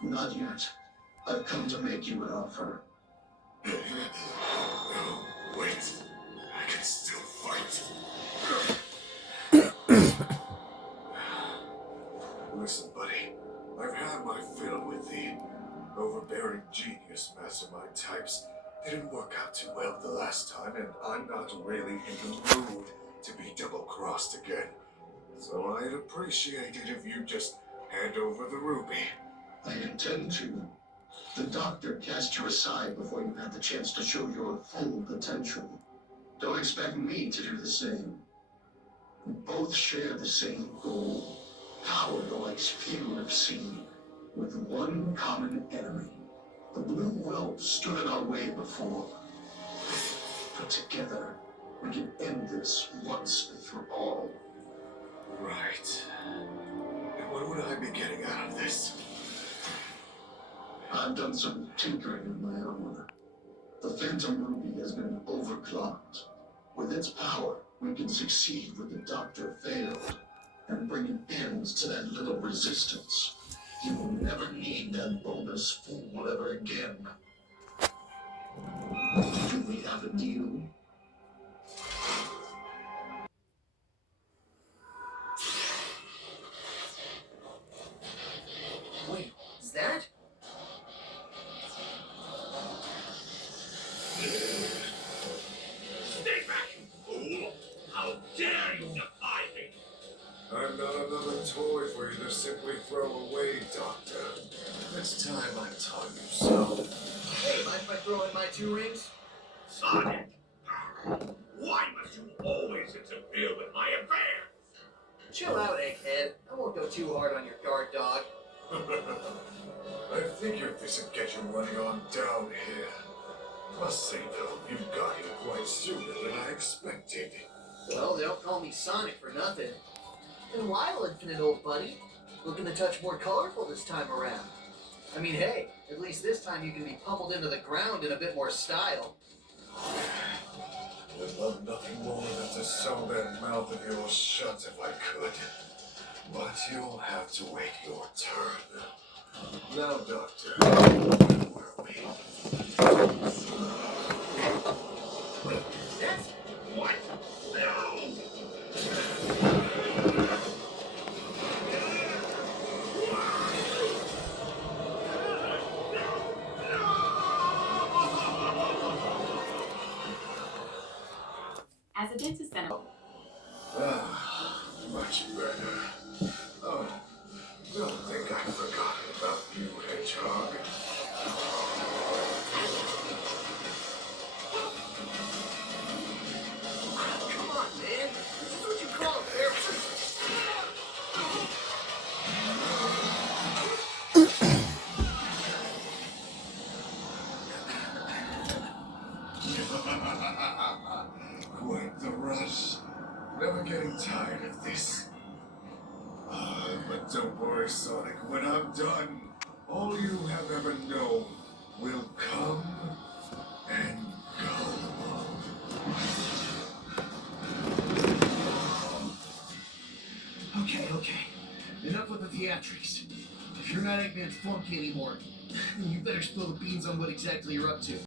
Not yet. I've come to make you an offer. No, wait. I can still fight. Listen, buddy. I've had my fill with the overbearing genius mastermind types. Didn't work out too well the last time, and I'm not really in the mood to be double-crossed again. So I'd appreciate it if you just hand over the ruby. I intend to. The doctor cast you aside before you had the chance to show your full potential. Don't expect me to do the same. We both share the same goal. Power the likes few have seen, with one common enemy. The blue whelp stood in our way before. But together, we can end this once and for all. Right. And what would I be getting out of this? I've done some tinkering of my own. The Phantom Ruby has been overclocked. With its power, we can succeed where the Doctor failed, and bring an end to that little resistance. You will never need that bonus fool ever again. Do we have a deal? Wait, is that? Stay back, you fool! How dare you defy me! I'm not another toy for you to simply throw away, Doctor. It's time I taught you so. Hey, mind if I throw in my 2 rings? Sonic! Why must you always interfere with my affairs? Chill out, egghead. I won't go too hard on your guard dog. I figured this would get you running on down here. Must say, though, you've got here quite sooner than I expected. Well, they don't call me Sonic for nothing. And while infinite old buddy, looking a touch more colorful this time around. I mean, hey, at least this time you can be pummeled into the ground in a bit more style. I'd love nothing more than to sew that mouth of yours shut if I could. But you'll have to wait your turn. Now, Doctor, where are we? That's what? No! As a dentist center. Ah, much better. Oh, don't think I forgot about you, Hedgehog. Come on, man. This is what you call a fair fight. Quite the rush. Never getting tired of this. But don't worry, Sonic. When I'm done, all you have ever known will come and go. Okay. Enough with the theatrics. If you're not Eggman's flunky anymore, you better spill the beans on what exactly you're up to.